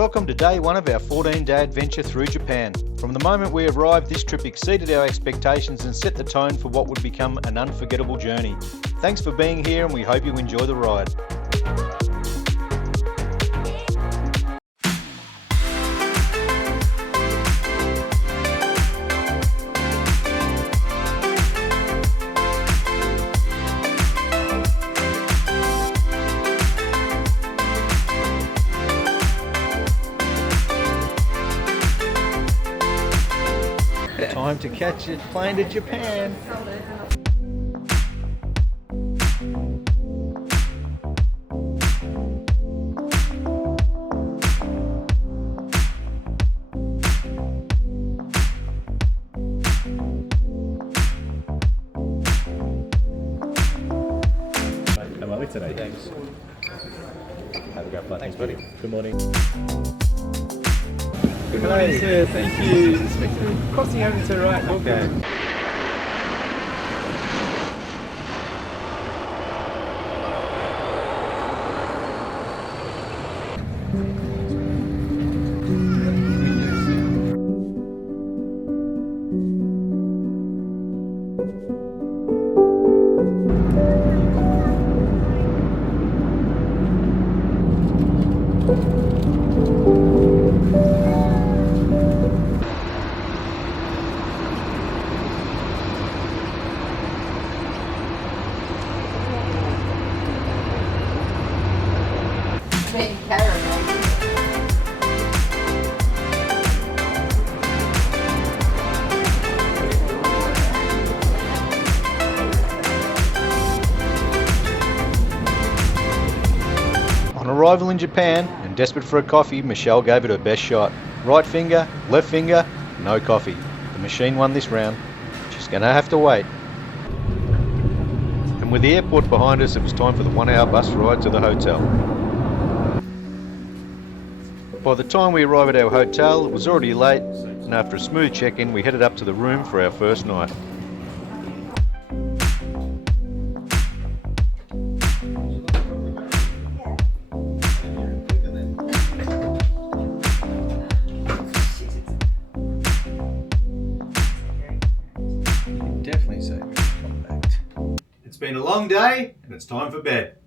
Welcome to day one of our 14-day adventure through Japan. From the moment we arrived, this trip exceeded our expectations and set the tone for what would become an unforgettable journey. Thanks for being here and we hope you enjoy the ride. Time to catch a plane to Japan. How are we today? Thanks. Have a great flight. Thanks, buddy. Good morning. Good morning, sir. Thank you. Crossing over to the right. Okay. On arrival in Japan and desperate for a coffee, Michelle gave it her best shot. Right finger, left finger, no coffee. The machine won this round. She's gonna have to wait. And with the airport behind us, it was time for the 1-hour bus ride to the hotel. By the time we arrived at our hotel, it was already late, and after a smooth check-in, we headed up to the room for our first night. Definitely say we're compact. It's been a long day and it's time for bed.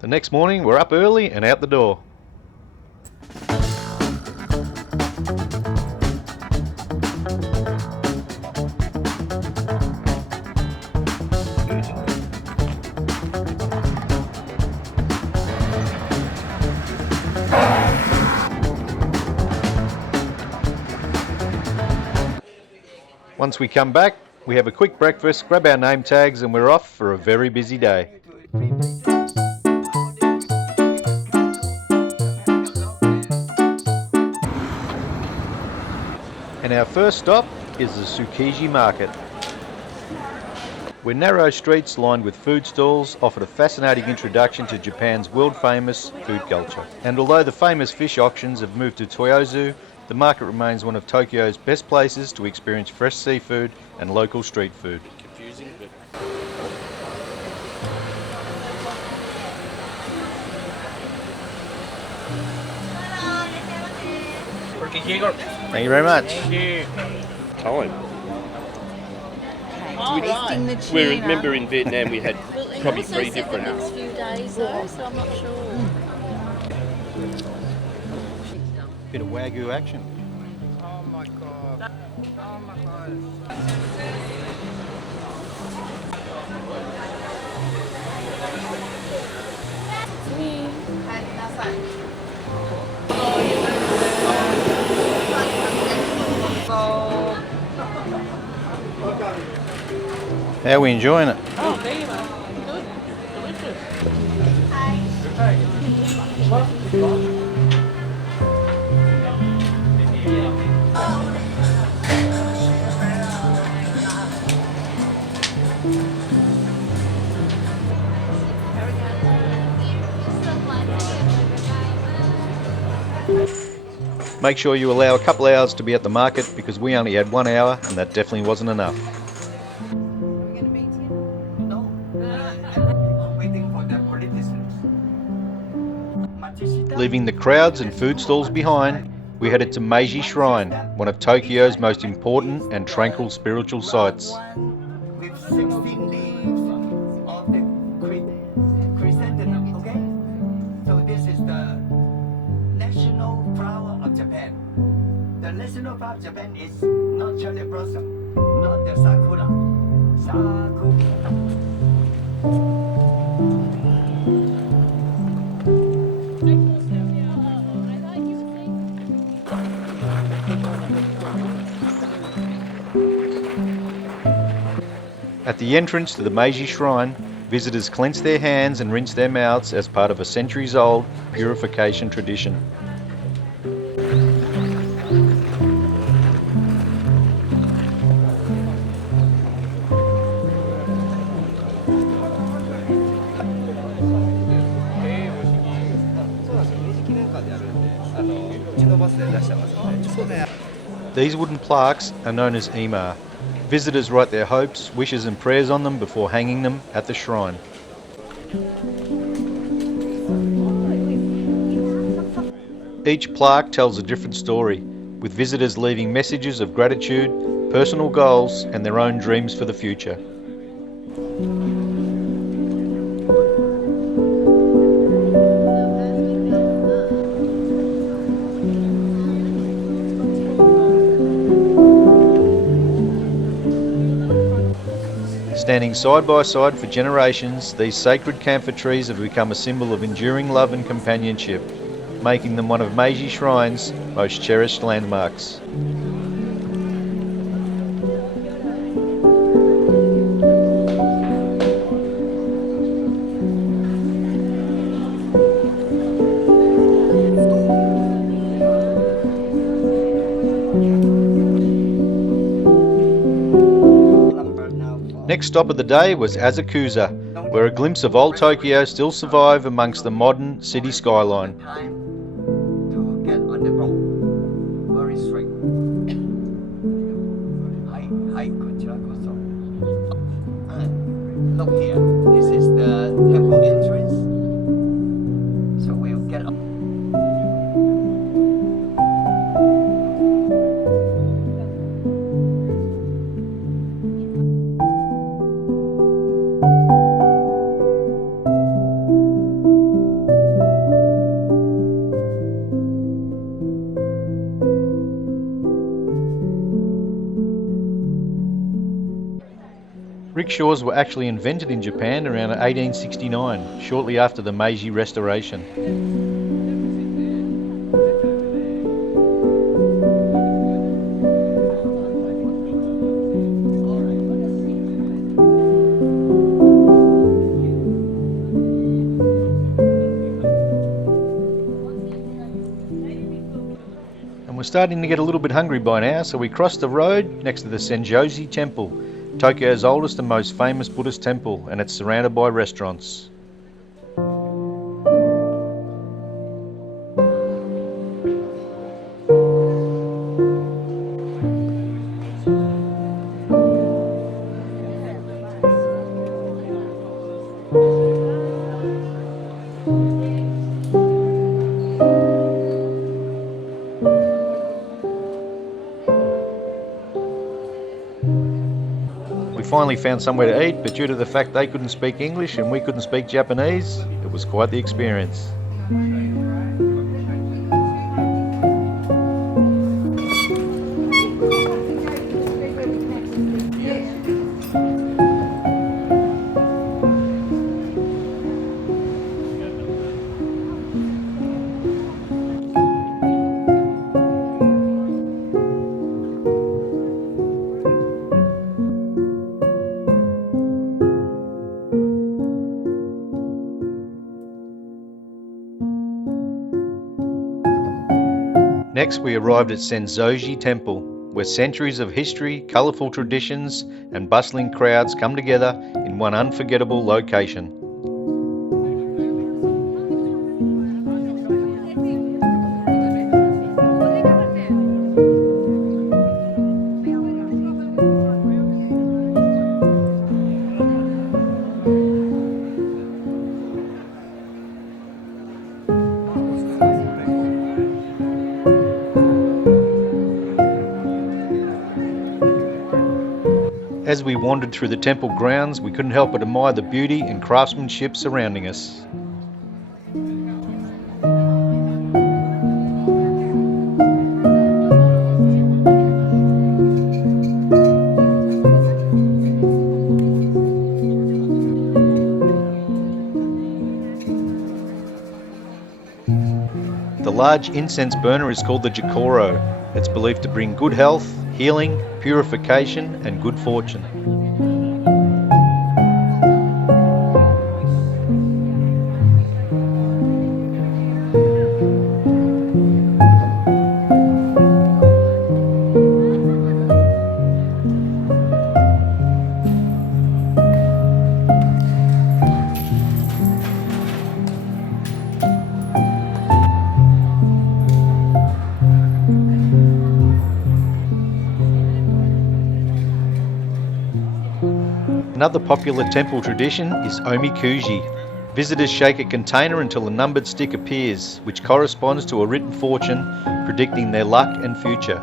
The next morning we're up early and out the door. Once we come back, we have a quick breakfast, grab our name tags and we're off for a very busy day. And our first stop is the Tsukiji Market, where narrow streets lined with food stalls offered a fascinating introduction to Japan's world-famous food culture. And although the famous fish auctions have moved to Toyozu, the market remains one of Tokyo's best places to experience fresh seafood and local street food. Thank you very much. Thank you. Time. Tasting the tuna. We remember in Vietnam we had probably 3 different. The next few days though, so I'm not sure. Bit of Wagyu action. Oh my god. Oh my god. How are we enjoying it? Oh, there you are. Good. Delicious. Make sure you allow a couple hours to be at the market because we only had 1 hour and that definitely wasn't enough. Leaving the crowds and food stalls behind, we headed to Meiji Shrine, one of Tokyo's most important and tranquil spiritual sites. With 16 leaves of the chrysanthemum, okay? So this is the national flower of Japan. The national flower of Japan is not cherry blossom, not the sakura. At the entrance to the Meiji Shrine, visitors cleanse their hands and rinse their mouths as part of a centuries-old purification tradition. These wooden plaques are known as ima. Visitors write their hopes, wishes and prayers on them before hanging them at the shrine. Each plaque tells a different story, with visitors leaving messages of gratitude, personal goals and their own dreams for the future. Standing side by side for generations, these sacred camphor trees have become a symbol of enduring love and companionship, making them one of Meiji Shrine's most cherished landmarks. Next stop of the day was Asakusa, where a glimpse of old Tokyo still survive amongst the modern city skyline. To get on the road, very straight. Look here, this is the temple entrance. So we'll get up. Rickshaws were actually invented in Japan around 1869, shortly after the Meiji Restoration. And we're starting to get a little bit hungry by now, so we crossed the road next to the Sensō-ji Temple, Tokyo's oldest and most famous Buddhist temple, and it's surrounded by restaurants. We finally found somewhere to eat, but due to the fact they couldn't speak English and we couldn't speak Japanese, it was quite the experience. Next, we arrived at Sensō-ji Temple, where centuries of history, colourful traditions and bustling crowds come together in one unforgettable location. As we wandered through the temple grounds, we couldn't help but admire the beauty and craftsmanship surrounding us. The large incense burner is called the Jikoro. It's believed to bring good health, healing, purification, and good fortune. Another popular temple tradition is omikuji. Visitors shake a container until a numbered stick appears, which corresponds to a written fortune predicting their luck and future.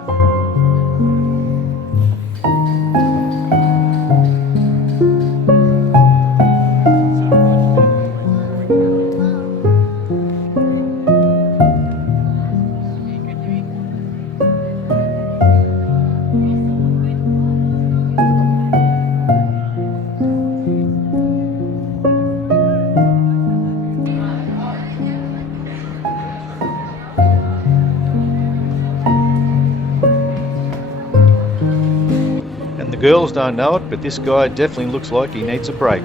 The girls don't know it, but this guy definitely looks like he needs a break.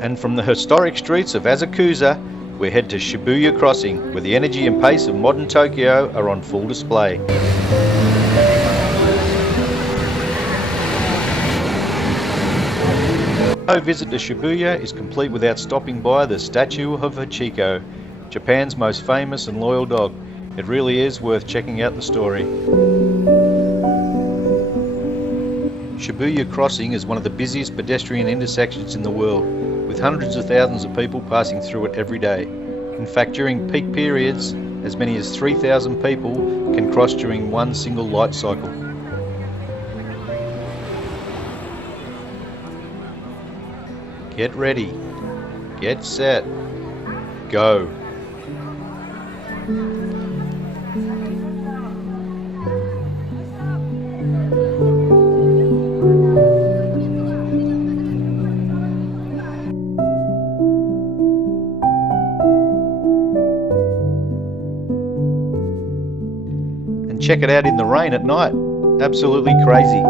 And from the historic streets of Asakusa, we head to Shibuya Crossing, where the energy and pace of modern Tokyo are on full display. No visit to Shibuya is complete without stopping by the statue of Hachiko, Japan's most famous and loyal dog. It really is worth checking out the story. Shibuya Crossing is one of the busiest pedestrian intersections in the world, with hundreds of thousands of people passing through it every day. In fact, during peak periods, as many as 3,000 people can cross during one single light cycle. Get ready, get set, go. Check it out in the rain at night. Absolutely crazy.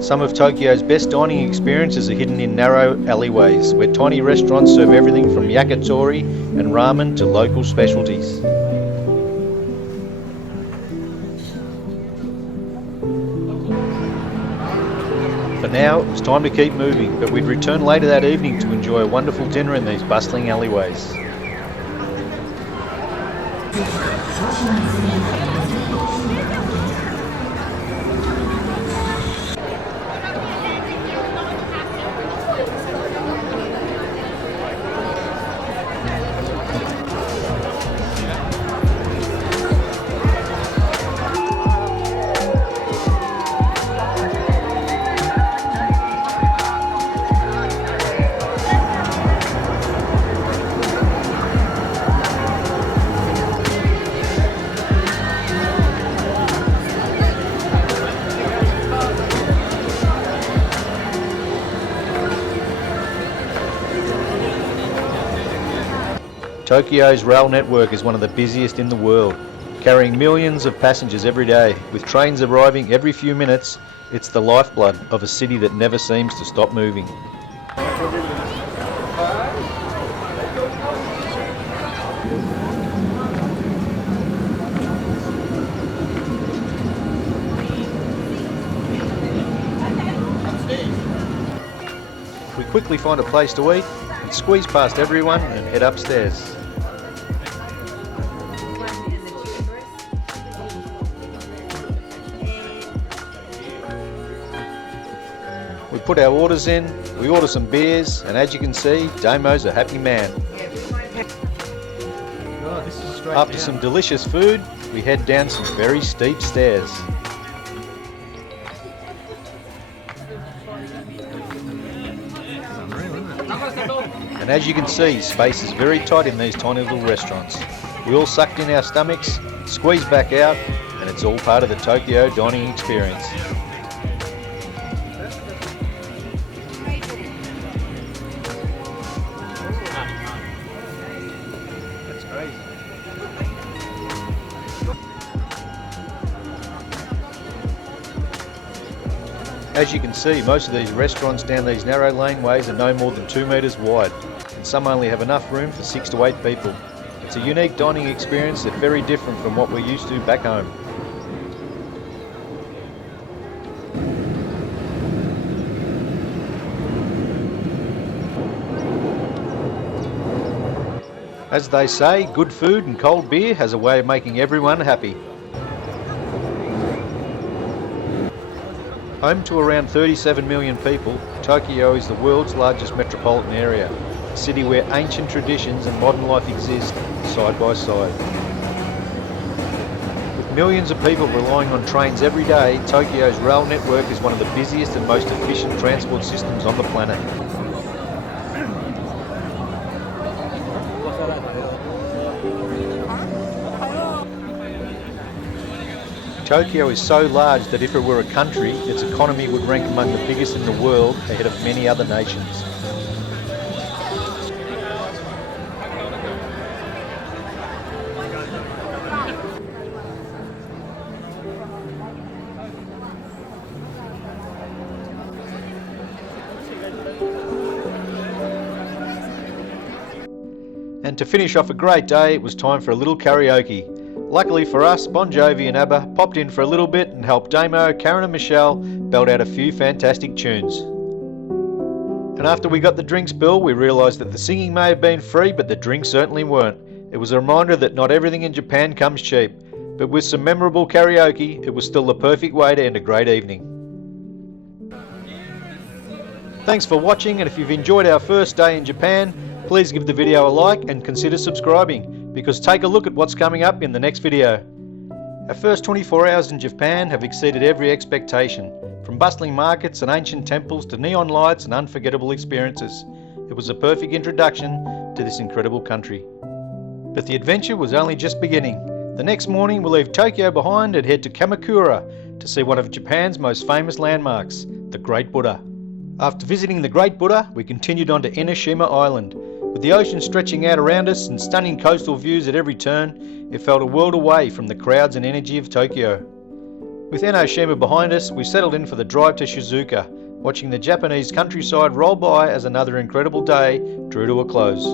Some of Tokyo's best dining experiences are hidden in narrow alleyways, where tiny restaurants serve everything from yakitori and ramen to local specialties. For now, it was time to keep moving, but we'd return later that evening to enjoy a wonderful dinner in these bustling alleyways. Tokyo's rail network is one of the busiest in the world. carrying millions of passengers every day. With trains arriving every few minutes, it's the lifeblood of a city that never seems to stop moving. We quickly find a place to eat and squeeze past everyone and head upstairs. We put our orders in, we order some beers, and as you can see, Damo's a happy man. Oh, this is straight After down. some delicious food, we head down some very steep stairs. And as you can see, space is very tight in these tiny little restaurants. We all sucked in our stomachs, squeezed back out, and it's all part of the Tokyo dining experience. That's crazy. As you can see, most of these restaurants down these narrow laneways are no more than 2 metres wide, and some only have enough room for 6 to 8 people. It's a unique dining experience that's very different from what we're used to back home. As they say, good food and cold beer has a way of making everyone happy. Home to around 37 million people, Tokyo is the world's largest metropolitan area, a city where ancient traditions and modern life exist side by side. With millions of people relying on trains every day, Tokyo's rail network is one of the busiest and most efficient transport systems on the planet. Tokyo is so large that if it were a country, its economy would rank among the biggest in the world, ahead of many other nations. And to finish off a great day, it was time for a little karaoke. Luckily for us, Bon Jovi and ABBA popped in for a little bit and helped Damo, Karen and Michelle belt out a few fantastic tunes. And after we got the drinks bill, we realised that the singing may have been free, but the drinks certainly weren't. It was a reminder that not everything in Japan comes cheap, but with some memorable karaoke, it was still the perfect way to end a great evening. Thanks for watching, and if you've enjoyed our first day in Japan, please give the video a like and consider subscribing, because take a look at what's coming up in the next video. Our first 24 hours in Japan have exceeded every expectation, from bustling markets and ancient temples to neon lights and unforgettable experiences. It was a perfect introduction to this incredible country. But the adventure was only just beginning. The next morning we'll leave Tokyo behind and head to Kamakura to see one of Japan's most famous landmarks, the Great Buddha. After visiting the Great Buddha, we continued on to Enoshima Island. With the ocean stretching out around us and stunning coastal views at every turn, it felt a world away from the crowds and energy of Tokyo. With Enoshima behind us, we settled in for the drive to Shizuoka, watching the Japanese countryside roll by as another incredible day drew to a close.